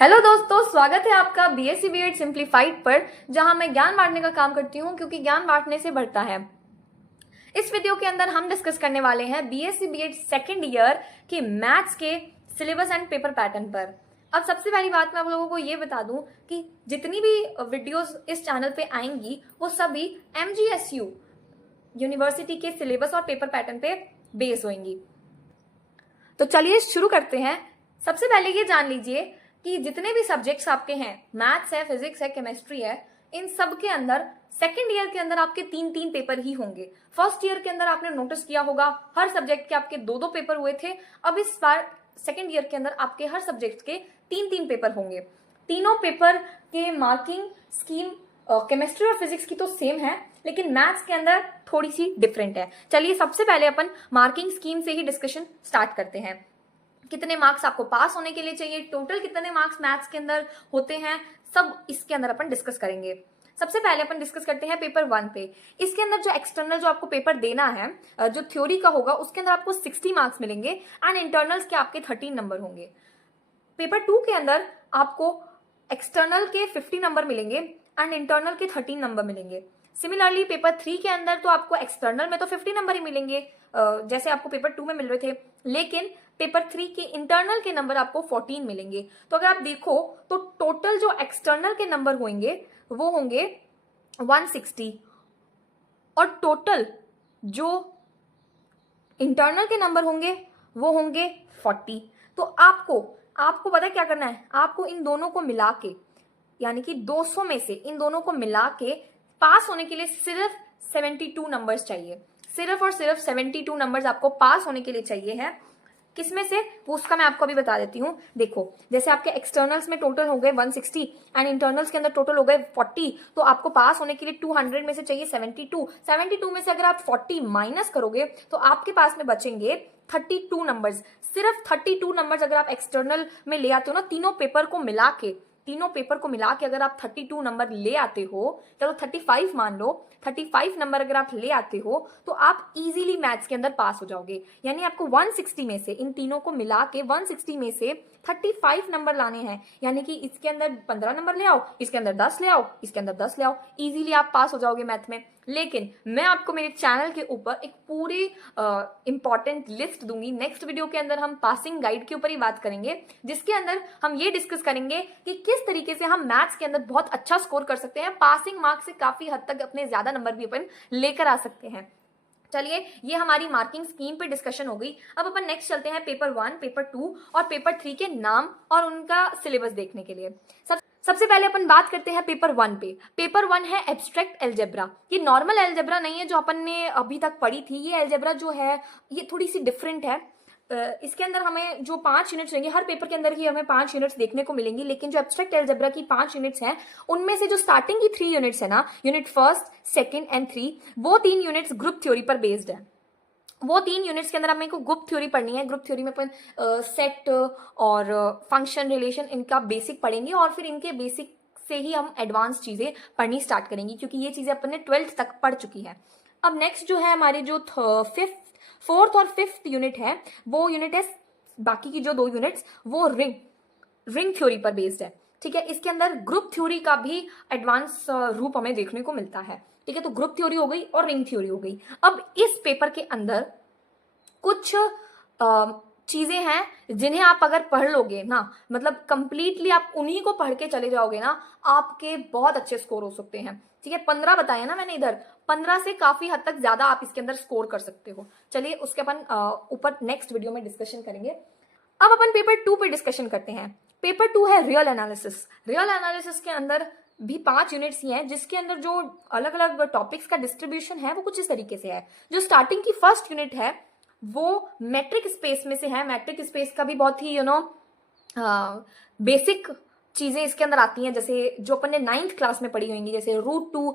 Hello दोस्तों, स्वागत है आपका बीएससी बीएड सिंप्लीफाइड पर, जहां मैं ज्ञान बांटने का काम करती हूं क्योंकि ज्ञान बांटने से बढ़ता है। इस वीडियो के अंदर हम डिस्कस करने वाले हैं बीएससी बीएड सेकेंड ईयर के मैथ्स के सिलेबस एंड पेपर पैटर्न पर। अब सबसे पहली बात मैं आप लोगों को ये बता दूं कि जितनी भी वीडियोस इस चैनल पे आएंगी वो सभी एमजीएसयू यूनिवर्सिटी के सिलेबस और पेपर पैटर्न पे बेस होंगी। तो चलिए शुरू करते हैं। सबसे पहले ये जान लीजिए कि जितने भी सब्जेक्ट्स आपके हैं, मैथ्स है, फिजिक्स है, केमिस्ट्री है, इन सब के अंदर सेकेंड ईयर के अंदर आपके तीन तीन पेपर ही होंगे। फर्स्ट ईयर के अंदर आपने नोटिस किया होगा हर सब्जेक्ट के आपके दो दो पेपर हुए थे। अब इस बार सेकेंड ईयर के अंदर आपके हर सब्जेक्ट के तीन तीन पेपर होंगे। तीनों पेपर के मार्किंग स्कीम केमिस्ट्री और फिजिक्स की तो सेम है, लेकिन मैथ्स के अंदर थोड़ी सी डिफरेंट है। चलिए सबसे पहले अपन मार्किंग स्कीम से ही डिस्कशन स्टार्ट करते हैं। कितने मार्क्स आपको पास होने के लिए चाहिए, टोटल कितने मार्क्स मैथ्स के अंदर होते हैं, सब इसके अंदर अपन डिस्कस करेंगे। सबसे पहले अपन डिस्कस करते हैं पेपर 1 पे। इसके अंदर जो एक्सटर्नल जो आपको पेपर देना है, जो थ्योरी का होगा, उसके अंदर आपको 60 मार्क्स मिलेंगे एंड इंटरनल्स के आपके 13 नंबर होंगे। पेपर 2 के अंदर आपको एक्सटर्नल के 50 नंबर मिलेंगे एंड इंटरनल के 13 नंबर मिलेंगे। सिमिलरली पेपर 3 के अंदर तो आपको एक्सटर्नल में तो 50 नंबर ही मिलेंगे, जैसे आपको पेपर 2 में मिल रहे थे, लेकिन पेपर 3 के इंटरनल के नंबर आपको 14 मिलेंगे। तो अगर आप देखो तो टोटल जो एक्सटर्नल के नंबर होंगे वो होंगे 160 और टोटल जो इंटरनल के नंबर होंगे वो होंगे 40। तो आपको पता है क्या करना है, आपको इन दोनों को मिला के, यानी कि 200 में से इन दोनों को मिला के पास होने के लिए सिर्फ 72 नंबर्स चाहिए। सिर्फ और सिर्फ 72 नंबर्स आपको पास होने के लिए चाहिए है। किसमें से, वो उसका मैं आपको अभी बता देती हूँ। देखो, जैसे आपके एक्सटर्नल्स में टोटल हो गए 160 एंड इंटरनल्स के अंदर टोटल हो गए 40, तो आपको पास होने के लिए 200 में से चाहिए 72 में से अगर आप 40 माइनस करोगे तो आपके पास में बचेंगे 32 नंबर्स। सिर्फ 32 नंबर्स अगर आप एक्सटर्नल में ले आते हो ना, तीनों पेपर को मिला के अगर आप 32 नंबर ले आते हो, चलो 35 मान लो, 35 नंबर अगर आप ले आते हो तो आप इजीली मैथ्स के अंदर पास हो जाओगे। यानी आपको 160 में से, इन तीनों को मिला के 160 में से 35 नंबर लाने हैं। यानी कि इसके अंदर 15 नंबर ले आओ, इसके अंदर 10 ले आओ, इसके अंदर 10 ले आओ, इजीली आप पास हो जाओगे मैथ में। लेकिन मैं आपको मेरे चैनल के ऊपर एक पूरी इंपॉर्टेंट लिस्ट दूंगी। नेक्स्ट वीडियो के अंदर हम पासिंग गाइड के ऊपर ही बात करेंगे, जिसके अंदर हम ये डिस्कस करेंगे कि किस तरीके से हम मैथ्स के अंदर बहुत अच्छा स्कोर कर सकते हैं, पासिंग मार्क्स से काफी हद तक अपने ज्यादा नंबर भी अपन लेकर आ सकते हैं। चलिए, ये हमारी मार्किंग स्कीम पे डिस्कशन हो गई। अब अपन नेक्स्ट चलते हैं पेपर 1, पेपर 2 और पेपर 3 के नाम और उनका सिलेबस देखने के लिए। सबसे पहले अपन बात करते हैं पेपर 1 पे। पेपर 1 है एब्स्ट्रैक्ट एल्जेब्रा। ये नॉर्मल एल्जेब्रा नहीं है जो अपन ने अभी तक पढ़ी थी। ये एल्जेब्रा जो है ये थोड़ी सी डिफरेंट है। इसके अंदर हमें जो 5 यूनिट्स रहेंगे, हर पेपर के अंदर ही हमें 5 यूनिट्स देखने को मिलेंगी, लेकिन जो एब्स्ट्रैक्ट एल्जेब्रा की 5 यूनिट्स हैं उनमें से जो स्टार्टिंग की 3 यूनिट्स है ना, यूनिट 1, 2 एंड 3, वो 3 यूनिट्स ग्रुप थ्योरी पर बेस्ड है। वो 3 यूनिट्स के अंदर हमें को ग्रुप थ्योरी पढ़नी है। ग्रुप थ्योरी में अपन सेट और फंक्शन रिलेशन इनका बेसिक पढ़ेंगे और फिर इनके बेसिक से ही हम एडवांस चीजें पढ़नी स्टार्ट करेंगे, क्योंकि ये चीजें अपन ने 12th तक पढ़ चुकी है। अब नेक्स्ट जो है हमारे जो 4th और 5th यूनिट है, वो यूनिट है, बाकी की जो 2 यूनिट्स वो रिंग थ्योरी पर बेस्ड है। ठीक है, इसके अंदर ग्रुप थ्योरी का भी एडवांस रूप हमें देखने को मिलता है। ठीक है, तो ग्रुप थ्योरी हो गई और रिंग थ्योरी हो गई। अब इस पेपर के अंदर कुछ चीजें हैं जिन्हें आप अगर पढ़ लोगे ना, मतलब कंप्लीटली आप उन्हीं को पढ़ के चले जाओगे ना, आपके बहुत अच्छे स्कोर हो सकते हैं। ठीक है, 15 बताया ना मैंने इधर, 15 से काफी हद तक ज्यादा आप इसके अंदर स्कोर कर सकते हो। चलिए उसके अपन ऊपर नेक्स्ट वीडियो में डिस्कशन करेंगे। अब अपन पेपर 2 पे डिस्कशन करते हैं। पेपर 2 है रियल एनालिसिस। रियल एनालिसिस के अंदर भी 5 यूनिट्स ही हैं, जिसके अंदर जो अलग अलग टॉपिक्स का डिस्ट्रीब्यूशन है वो कुछ इस तरीके से है। जो स्टार्टिंग की फर्स्ट यूनिट है वो मैट्रिक स्पेस में से है। मैट्रिक स्पेस का भी बहुत ही बेसिक चीजें इसके अंदर आती हैं, जैसे जो अपन ने 9th क्लास में पढ़ी होंगी, जैसे √2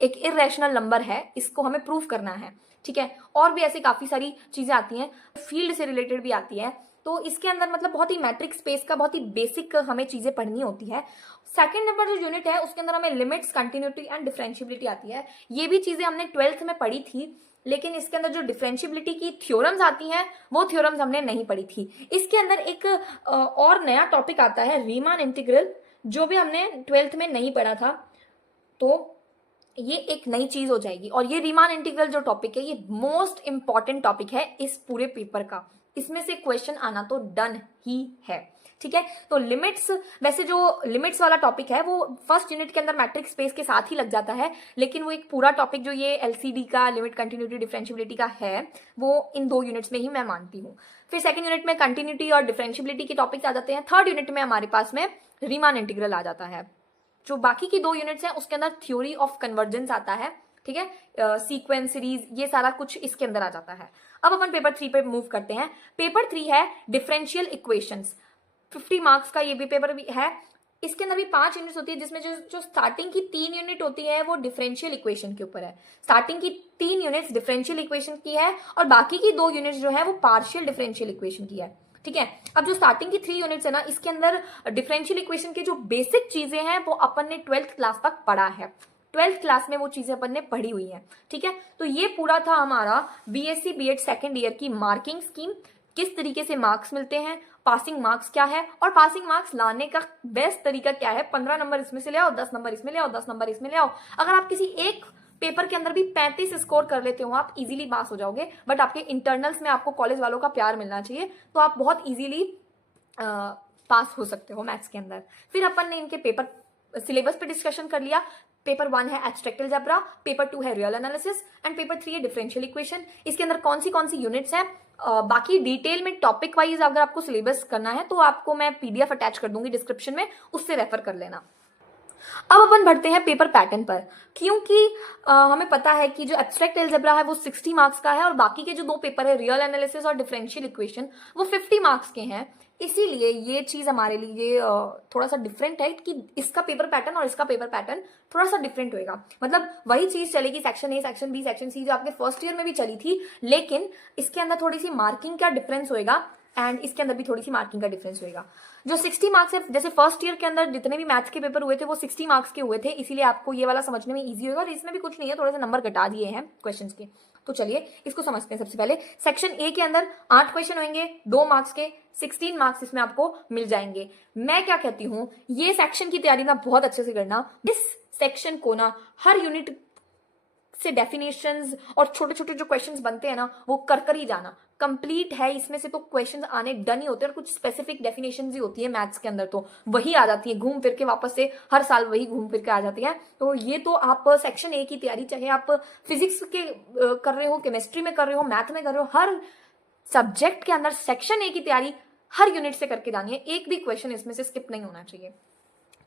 एक इरेशनल नंबर है, इसको हमें प्रूव करना है। ठीक है, और भी ऐसे काफी सारी चीजें आती हैं, फील्ड से रिलेटेड भी आती है। तो इसके अंदर मतलब बहुत ही मैट्रिक स्पेस का बहुत ही बेसिक हमें चीजें पढ़नी होती है। सेकंड नंबर जो यूनिट है उसके अंदर हमें लिमिट्स, कंटिन्यूटी एंड डिफरेंशियबिलिटी आती है। ये भी चीजें हमने 12th में पढ़ी थी, लेकिन इसके अंदर जो डिफरेंशियबिलिटी की थ्योरम्स आती हैं वो थ्योरम्स हमने नहीं पढ़ी थी। इसके अंदर एक और नया टॉपिक आता है रीमान इंटीग्रल, जो भी हमने 12th में नहीं पढ़ा था, तो ये एक नई चीज हो जाएगी। और ये रीमान इंटीग्रल जो टॉपिक है ये मोस्ट इंपॉर्टेंट टॉपिक है इस पूरे पेपर का, इसमें से क्वेश्चन आना तो डन ही है, ठीक है। तो लिमिट्स, वैसे जो लिमिट्स वाला टॉपिक है वो फर्स्ट यूनिट के अंदर मैट्रिक्स स्पेस के साथ ही लग जाता है, लेकिन वो एक पूरा टॉपिक जो ये एलसीडी का, लिमिट कंटिन्यूटी डिफरेंशियबिलिटी का है, वो इन 2 यूनिट्स में ही मैं मानती हूँ। फिर सेकंड यूनिट में कंटिन्यूटी और डिफरेंशियबिलिटी के टॉपिक्स आ जाते हैं। थर्ड यूनिट में हमारे पास में रीमान इंटीग्रल आ जाता है। जो बाकी की 2 यूनिट्स हैं उसके अंदर थ्योरी ऑफ कन्वर्जेंस आता है, ठीक है, सीक्वेंस, सीरीज, ये सारा कुछ इसके अंदर आ जाता है। अब अपन पेपर 3 पे मूव करते हैं। पेपर 3 है डिफरेंशियल इक्वेशंस, 50 मार्क्स का ये भी पेपर भी है। इसके अंदर भी 5 यूनिट्स होती है, जिसमें जो स्टार्टिंग की 3 यूनिट होती है वो डिफरेंशियल इक्वेशन के ऊपर है। स्टार्टिंग की 3 यूनिट्स डिफरेंशियल इक्वेशन की है और बाकी की 2 यूनिट्स जो है वो पार्शियल डिफरेंशियल इक्वेशन की है, ठीक है। अब जो स्टार्टिंग की 3 यूनिट्स है ना, इसके अंदर डिफरेंशियल इक्वेशन की जो बेसिक चीजें हैं वो अपन ने 12th क्लास तक पढ़ा है, 12th क्लास में वो चीजें अपन ने पढ़ी हुई है, ठीक है। तो ये पूरा था हमारा बीएससी बीएड सेकेंड ईयर की मार्किंग स्कीम, किस तरीके से मार्क्स मिलते हैं, पासिंग मार्क्स क्या है और पासिंग मार्क्स लाने का बेस्ट तरीका क्या है। 15 नंबर इसमें से ले आओ, 10 नंबर इसमें ले आओ, 10 नंबर इसमें ले आओ। अगर आप किसी एक पेपर के अंदर भी 35 स्कोर कर लेते हो आप इजीली पास हो जाओगे, बट आपके इंटरनल्स में आपको कॉलेज वालों का प्यार मिलना चाहिए, तो आप बहुत इजीली पास हो सकते हो मैथ्स के अंदर। फिर अपन ने इनके पेपर सिलेबस पे डिस्कशन कर लिया। पेपर 1 है एब्स्ट्रैक्ट अलजेब्रा, पेपर 2 है रियल एनालिसिस एंड पेपर 3 है डिफरेंशियल इक्वेशन। इसके अंदर कौन सी यूनिट्स हैं, बाकी डिटेल में टॉपिक वाइज अगर आपको सिलेबस करना है तो आपको मैं पीडीएफ अटैच कर दूंगी डिस्क्रिप्शन में, उससे रेफर कर लेना। अब अपन बढ़ते हैं पेपर पैटर्न पर, क्योंकि हमें पता है कि जो एब्स्ट्रैक्ट अलजेब्रा है वो 60 मार्क्स का है और बाकी के जो 2 पेपर है रियल एनालिसिस और डिफरेंशियल इक्वेशन वो 50 मार्क्स के हैं। इसीलिए ये चीज हमारे लिए थोड़ा सा डिफरेंट है कि इसका पेपर पैटर्न और इसका पेपर पैटर्न थोड़ा सा डिफरेंट होएगा। मतलब वही चीज चलेगी section A, section B, section C, जो आपके फर्स्ट ईयर में भी चली थी, लेकिन इसके अंदर थोड़ी सी मार्किंग का डिफरेंस होएगा एंड इसके अंदर भी थोड़ी सी मार्किंग का डिफरेंस होएगा। जो 60 मार्क्स है, जैसे फर्स्ट ईयर के अंदर जितने भी मैथ्स के पेपर हुए थे वो 60 मार्क्स के हुए थे, इसीलिए आपको ये वाला समझने में इजी होगा और इसमें भी कुछ नहीं है, थोड़े से नंबर घटा दिए हैं क्वेश्चंस के। तो चलिए इसको समझते हैं। सबसे पहले सेक्शन ए के अंदर 8 क्वेश्चन होंगे 2 मार्क्स के, 16 मार्क्स इसमें आपको मिल जाएंगे। मैं क्या कहती हूँ, ये सेक्शन की तैयारी ना बहुत अच्छे से करना। इस सेक्शन को ना हर यूनिट से डेफिनेशंस और छोटे छोटे जो क्वेश्चंस बनते हैं ना वो कर ही जाना। कंप्लीट है इसमें से तो क्वेश्चंस आने डन ही होते हैं और कुछ स्पेसिफिक डेफिनेशंस ही होती है मैथ्स के अंदर, तो वही आ जाती है घूम फिर के, वापस से हर साल वही घूम फिर के आ जाती है। तो ये तो आप सेक्शन ए की तैयारी, चाहे आप फिजिक्स के कर रहे हो, केमिस्ट्री में कर रहे हो, मैथ में कर रहे हो, हर सब्जेक्ट के अंदर सेक्शन ए की तैयारी हर यूनिट से करके जानी है, एक भी क्वेश्चन इसमें से स्किप नहीं होना चाहिए।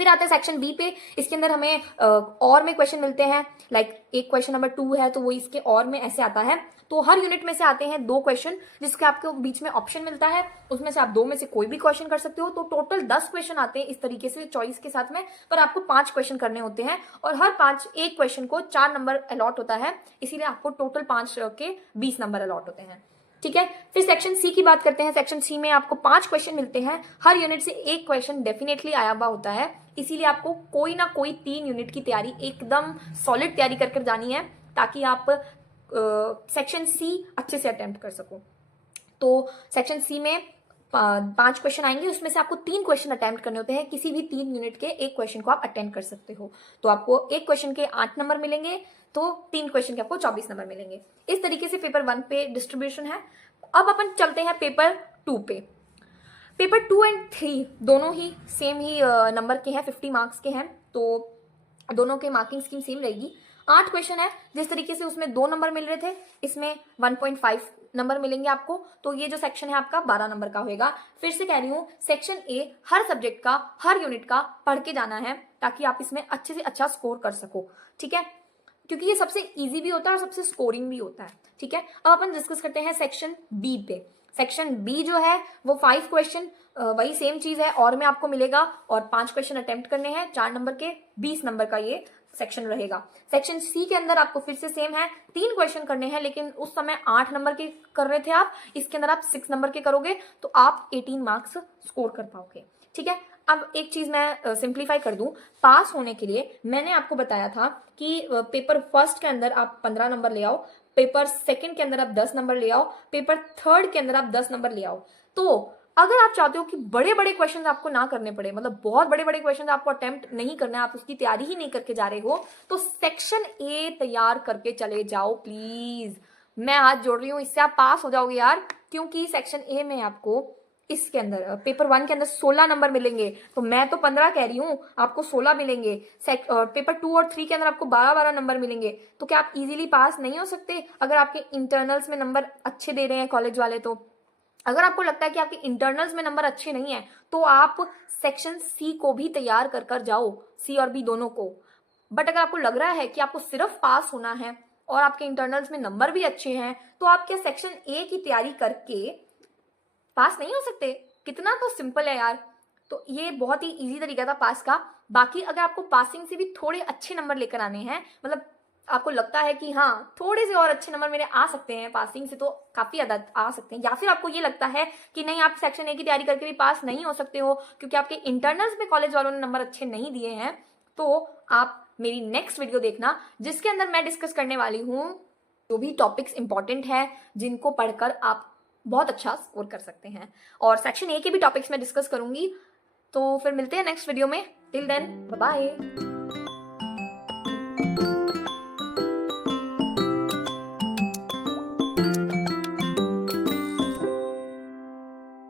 फिर आते हैं सेक्शन बी पे। इसके अंदर हमें और में क्वेश्चन मिलते हैं, लाइक एक क्वेश्चन नंबर 2 है तो वो इसके और में ऐसे आता है। तो हर यूनिट में से आते हैं 2 क्वेश्चन, जिसके आपको बीच में ऑप्शन मिलता है, उसमें से आप 2 में से कोई भी क्वेश्चन कर सकते हो। तो टोटल 10 क्वेश्चन आते हैं इस तरीके से चॉइस के साथ में, पर आपको 5 क्वेश्चन करने होते हैं और हर 5 एक क्वेश्चन को 4 नंबर अलॉट होता है, इसीलिए आपको टोटल 5 के 20 नंबर अलॉट होते हैं, ठीक है। फिर सेक्शन सी की बात करते हैं। सेक्शन सी में आपको 5 क्वेश्चन मिलते हैं, हर यूनिट से एक क्वेश्चन डेफिनेटली आया हुआ होता है, इसीलिए आपको कोई ना कोई 3 यूनिट की तैयारी एकदम सॉलिड तैयारी करके जानी है, ताकि आप सेक्शन सी अच्छे से अटेम्प्ट कर सको। तो सेक्शन सी में 5 क्वेश्चन आएंगे, उसमें से आपको 3 क्वेश्चन अटेम्प्ट करने होते हैं। किसी भी 3 यूनिट के एक क्वेश्चन को आप अटेम्प्ट कर सकते हो, तो आपको एक क्वेश्चन के 8 नंबर मिलेंगे, तो 3 क्वेश्चन के आपको 24 नंबर मिलेंगे। इस तरीके से पेपर 1 पे डिस्ट्रीब्यूशन है। अब अपन चलते हैं पेपर 2 पे। पेपर 2 एंड 3 दोनों ही सेम ही नंबर के हैं, 50 मार्क्स के हैं, तो दोनों के मार्किंग स्कीम सेम रहेगी। 8 क्वेश्चन है, जिस तरीके से उसमें 2 नंबर मिल रहे थे, इसमें 1.5 नंबर मिलेंगे आपको, तो ये जो सेक्शन है आपका 12 नंबर का होएगा। फिर से कह रही हूँ, सेक्शन ए हर सब्जेक्ट का, हर यूनिट का पढ़ के जाना है, ताकि आप इसमें अच्छे से अच्छा स्कोर कर सको, ठीक है, क्योंकि ये सबसे इजी भी होता है और सबसे स्कोरिंग भी होता है, ठीक है। अब अपन डिस्कस करते हैं सेक्शन बी पे। सेक्शन बी जो है वो 5 क्वेश्चन, वही सेम चीज है, और में आपको मिलेगा और 5 क्वेश्चन अटेम्प्ट करने हैं, 4 नंबर के, 20 नंबर का ये सेक्शन रहेगा। सेक्शन सी के अंदर आपको फिर से सेम है, 3 क्वेश्चन करने हैं, लेकिन उस समय 8 नंबर के कर रहे थे आप, इसके अंदर आप 6 नंबर के करोगे तो आप 18 मार्क्स स्कोर कर पाओगे, ठीक है। अब एक चीज मैं सिंप्लीफाई कर दूं, पास होने के लिए मैंने आपको बताया था कि पेपर फर्स्ट के अंदर आप 15 नंबर ले आओ, पेपर सेकंड के अंदर आप 10 नंबर ले आओ, पेपर थर्ड के अंदर आप 10 नंबर ले आओ। तो अगर आप चाहते हो कि बड़े बड़े क्वेश्चन आपको ना करने पड़े, मतलब बहुत बड़े बड़े क्वेश्चन आपको अटेम्प्ट नहीं करना है, आप उसकी तैयारी ही नहीं करके जा रहे हो, तो सेक्शन ए तैयार करके चले जाओ प्लीज। मैं हाथ जोड़ रही हूँ, इससे आप पास हो जाओगे यार, क्योंकि सेक्शन ए में आपको इसके अंदर पेपर 1 के अंदर 16 नंबर मिलेंगे, तो मैं तो 15 कह रही हूँ, आपको 16 मिलेंगे। पेपर 2 और 3 के अंदर आपको 12 नंबर मिलेंगे। तो क्या आप इजीली पास नहीं हो सकते अगर आपके इंटरनल्स में नंबर अच्छे दे रहे हैं कॉलेज वाले? तो अगर आपको लगता है कि आपके इंटरनल्स में नंबर अच्छे नहीं है, तो आप सेक्शन सी को भी तैयार कर कर जाओ, सी और बी दोनों को। बट अगर आपको लग रहा है कि आपको सिर्फ पास होना है और आपके इंटरनल्स में नंबर भी अच्छे हैं, तो आप क्या सेक्शन ए की तैयारी करके पास नहीं हो सकते? कितना तो सिंपल है यार। तो ये बहुत ही इजी तरीका था पास का। बाकी अगर आपको पासिंग से भी थोड़े अच्छे नंबर लेकर आने हैं, मतलब आपको लगता है कि हाँ थोड़े से और अच्छे नंबर मेरे आ सकते हैं पासिंग से, तो काफी ज्यादा आ सकते हैं, या फिर आपको ये लगता है कि नहीं आप सेक्शन ए की तैयारी करके भी पास नहीं हो सकते हो क्योंकि आपके इंटरनल्स में कॉलेज वालों ने नंबर अच्छे नहीं दिए हैं, तो आप मेरी नेक्स्ट वीडियो देखना, जिसके अंदर मैं डिस्कस करने वाली हूँ जो भी टॉपिक्स इंपॉर्टेंट है जिनको पढ़कर आप बहुत अच्छा स्कोर कर सकते हैं, और सेक्शन ए के भी टॉपिक्स मैं डिस्कस करूंगी। तो फिर मिलते हैं नेक्स्ट वीडियो में। Till then bye bye.